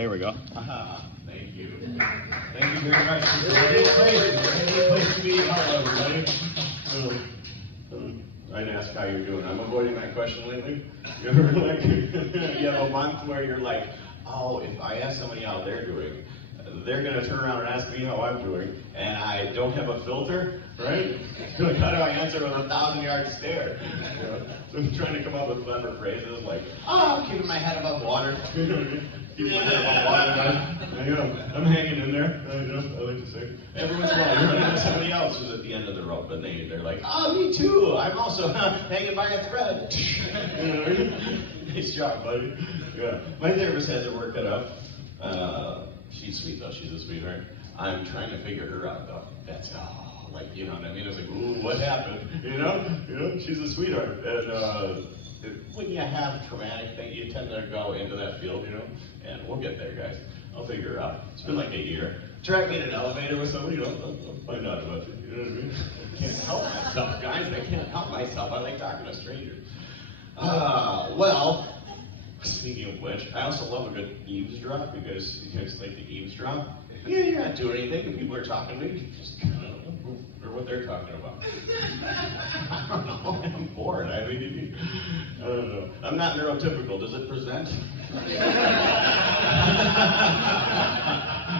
There we go. Thank you. Thank you very much. It's a great place to be. Hello, everybody. I'd ask how you're doing. I'm avoiding that question lately. You ever like, you have a month where you're like, oh, if I ask somebody how they're doing, they're going to turn around and ask me how I'm doing, and I don't have a filter, right? Like, how do I answer with a 1,000-yard stare? You know? So I'm trying to come up with clever phrases like, oh, I'm keeping my head above water. You know what I mean? Keeping my head above water, guys. You know, I'm hanging in there. I like to say. Every once in a while, you run into somebody else who's at the end of the rope, and they're like, oh, me too. I'm also hanging by a thread. You know what I mean? Nice job, buddy. Yeah. My therapist has her work cut out. She's sweet though, she's a sweetheart. I'm trying to figure her out though. That's like, you know what I mean? It's like, ooh, what happened? You know, she's a sweetheart. And when you have traumatic things, you tend to go into that field, you know. And we'll get there, guys. I'll figure it out. It's been like a year. Try me in an elevator with somebody, you know, I'll find out about you. You know what I mean? I can't help myself, guys. I can't help myself. I like talking to strangers. Well. Speaking of which, I also love a good eavesdrop. You guys like to eavesdrop? Yeah, you're not doing anything. The people are talking to you. You just kind of know what they're talking about. I don't know. I'm bored. I don't know. I'm not neurotypical. Does it present?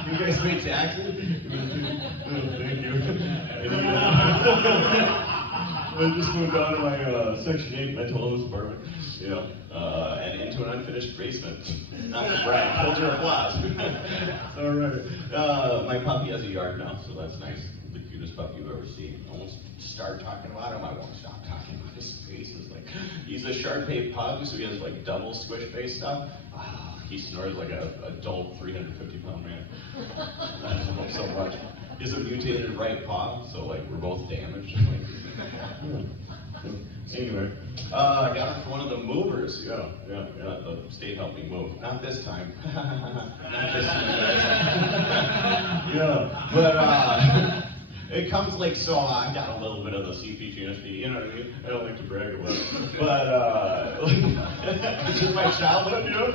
You guys pay taxes? Thank you. I just moved out of my Section 8 mental illness apartment. Yeah. And into an unfinished basement. Not to brag, hold your applause. All right. My puppy has a yard now, so that's nice. The cutest puppy you've ever seen. I won't start talking about him. I won't stop talking about his face. It's like, he's a Shar-Pei pug, so he has like double squish face stuff. He snores like an adult 350-pound man. I love him so much. He has a mutated right paw, so like we're both damaged. Anyway, I got her for one of the movers. Yeah, the state helped me move. Not this time. Not this time. Yeah, but it comes like so. I got a little bit of the CPGSD, you know what I mean? I don't like to brag about it, but it's just my childhood, you know.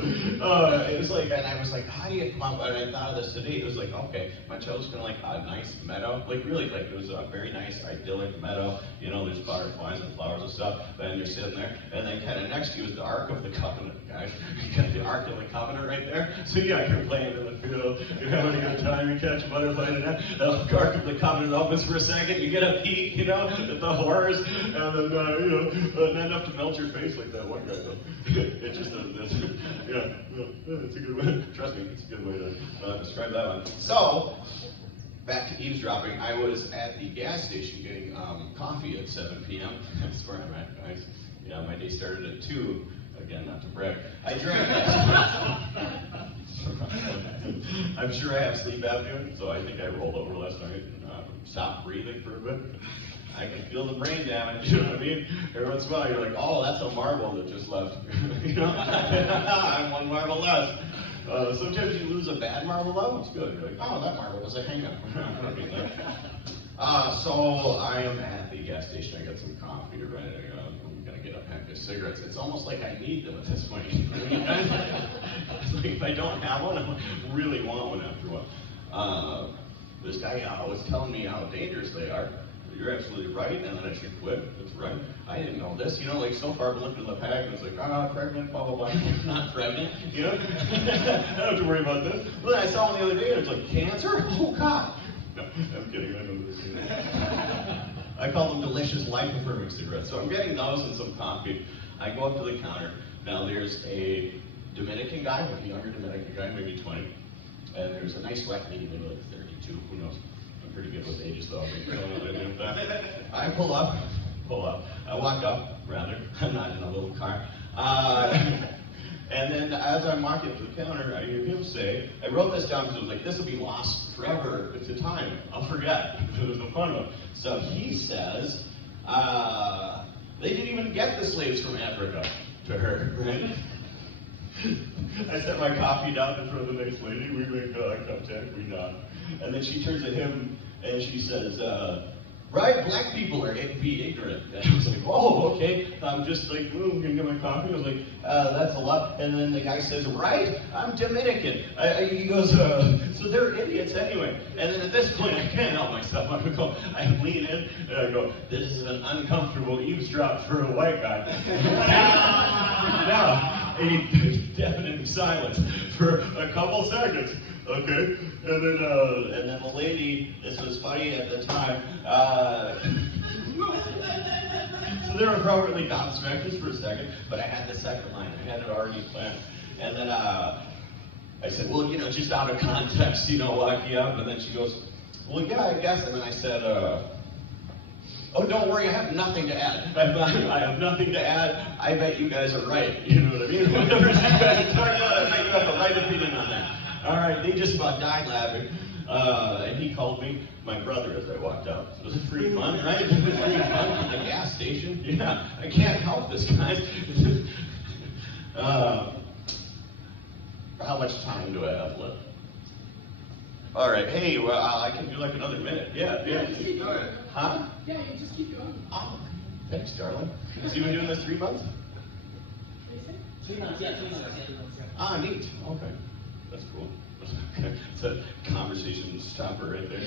It was like, and I was like, how do you come up? And I thought of this today. It was like, okay, my child's kind of like a nice meadow, like really, like it was a very nice, idyllic meadow. You know, there's butterflies and flowers and stuff. And you're sitting there, and then kind of next to you is the Ark of the Covenant, guys. You got the Ark of the Covenant right there. So yeah, you're playing in the field, you're having a good time, you catch a butterfly, and the Ark of the Covenant opens for a second, you get a peek, you know, at the horrors, and then, you know, not enough to melt your face like that one guy, though. It just does. Yeah, it's a good way. Trust me, it's a good way to describe that one. So, back to eavesdropping, I was at the gas station getting coffee at 7 p.m. That's where I'm at, guys. Yeah, my day started at 2. Again, not to brag. I drank I'm sure I have sleep apnea, so I think I rolled over last night and stopped breathing for a bit. I can feel the brain damage, you know what I mean? Every once in a while, you're like, oh, that's a marble that just left. You know, I'm one marble less. Sometimes you lose a bad marble, though. It's good. You're like, oh, that marble was a hang-up. So I am at the gas station. I got some coffee to run. I'm going to get a pack of cigarettes. It's almost like I need them at this point. It's like if I don't have one, I really want one after a while. This guy was telling me how dangerous they are. You're absolutely right, and then I should quit. That's right. I didn't know this. You know, like so far I've looked in the pack and it's like, pregnant, blah, blah, blah. I'm not pregnant, you know? I don't have to worry about this. Well, then I saw one the other day and it's like, cancer? Oh, God. No, I'm kidding. I know this. I call them delicious, life-affirming cigarettes. So I'm getting those and some coffee. I go up to the counter. Now there's a Dominican guy, a younger Dominican guy, maybe 20. And there's a nice white lady, maybe like 32, who knows. Pretty good with ages, though. I pull up. I walk up, rather. I'm not in a little car. And then as I'm walking to the counter, I hear him say, I wrote this down because I was like, this will be lost forever at the time. I'll forget. It was no fun of it. So he says, they didn't even get the slaves from Africa to her, right? I set my coffee down in front of the next lady. We make eye contact, we nod. And then she turns to him and she says, right? Black people are be ignorant. And I was like, oh, okay. I'm just like, can you get my coffee? I was like, that's a lot. And then the guy says, right? I'm Dominican. He goes, so they're idiots anyway. And then at this point, I can't help myself. I lean in and I go, this is an uncomfortable eavesdrop for a white guy. Now, a deafening silence for a couple seconds. Okay, and then the lady, this was funny at the time, so they were appropriately gobsmacked for a second, but I had the second line, I had it already planned. And then I said, well, just out of context, lock you up, and then she goes, well, yeah, I guess, and then I said, oh, don't worry, I have nothing to add. I have nothing to add, I bet you guys are right, you know what I mean? Whatever you guys talk about, I bet you have the right opinion on that. All right, they just about died laughing. And he called me my brother as I walked out. So it was free fun, right? It was free fun at the gas station. Yeah, I can't help this, guys. How much time do I have left? All right, hey, well, I can do like another minute. Yeah. Just keep going. Huh? Yeah, you just keep going. Oh, thanks, darling. Has he been doing this 3 months? 3 months, yeah, 3 months. Ah, neat. Okay. That's cool. It's a conversation stopper right there.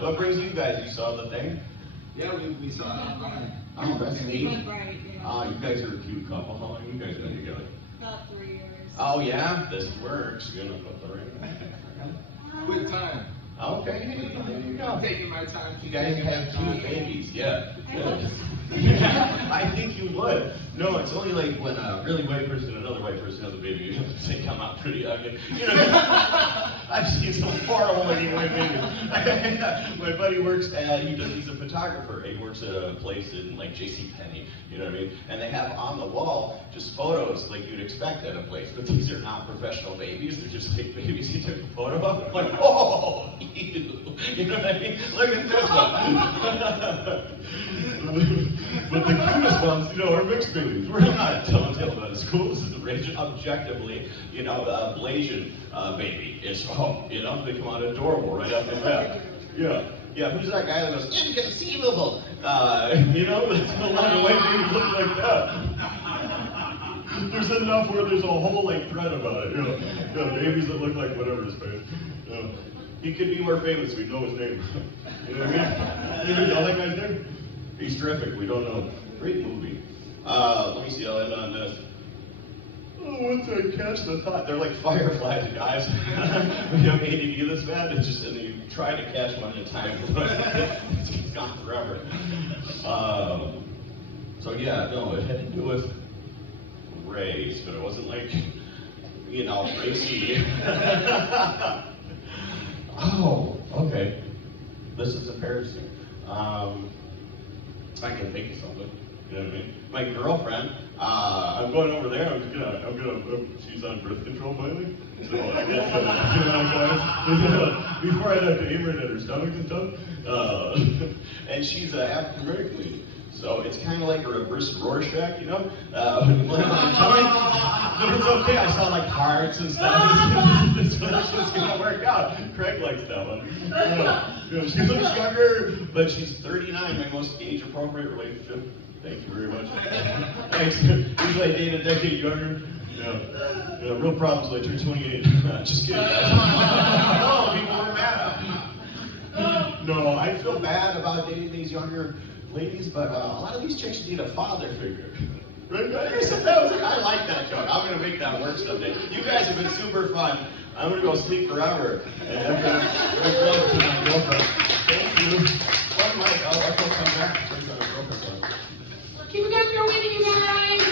What brings you guys? You saw the thing? Yeah, we saw it. Oh, that's neat. Right, You guys are a cute couple. How long you guys been together? About 3 years. Oh, yeah? This works. You're gonna put the ring on. Quick time. Okay, hey, there you go. I'm taking my time. You guys have 2 babies. Yeah. Good. I think you would. No, it's only like when a really white person and another white person has a baby, you think I'm out pretty ugly. I've seen some horrible looking white babies. My buddy works he's a photographer. He works at a place in like JCPenney, you know what I mean? And they have on the wall just photos like you'd expect at a place. But these are not professional babies, they're just like babies he took a photo of. I'm like, oh, ew. You know what I mean? Look at this one. But the cutest ones, are mixed babies. We're not telling tale about his school. This is objectively, Blasian baby is they come out adorable right off the bat. Yeah, who's that guy that goes, inconceivable? That's a lot of white babies look like that. There's enough where there's a whole thread about it. Babies that look like whatever his face. He could be more famous, we know his name. You know what I mean? You know that guy's name? He's terrific, we don't know. Great movie. Let me see, I'll end on this. Oh, once I catch the thought, they're like fireflies, guys. When you have ADD this bad, and you try to catch one at a time, but it's gone forever. It had to do with race, but it wasn't like, racy. Oh, okay. This is embarrassing. I can think of something. You know what I mean? My girlfriend, I'm going over there. She's on birth control finally. So I guess, before I'd have to aim her at her stomach and stuff. And she's African American. So it's kind of like a reverse Rorschach, when coming. But it's okay. I saw hearts and stuff. This relationship's gonna work out. Craig likes that one. She looks younger, but she's 39. My most age-appropriate relationship. Thank you very much. Thanks. Usually I date a decade younger. Real problems like you're 28. Just kidding. No, people are mad. No, I feel bad about dating these younger ladies, but a lot of these chicks need a father figure. Right? I like that joke. I'm going to make that work someday. You guys have been super fun. I'm going to go sleep forever. And I'm going to love to my girlfriend. Thank you. One mic. I'll come back. Keep it up, you're winning, you guys!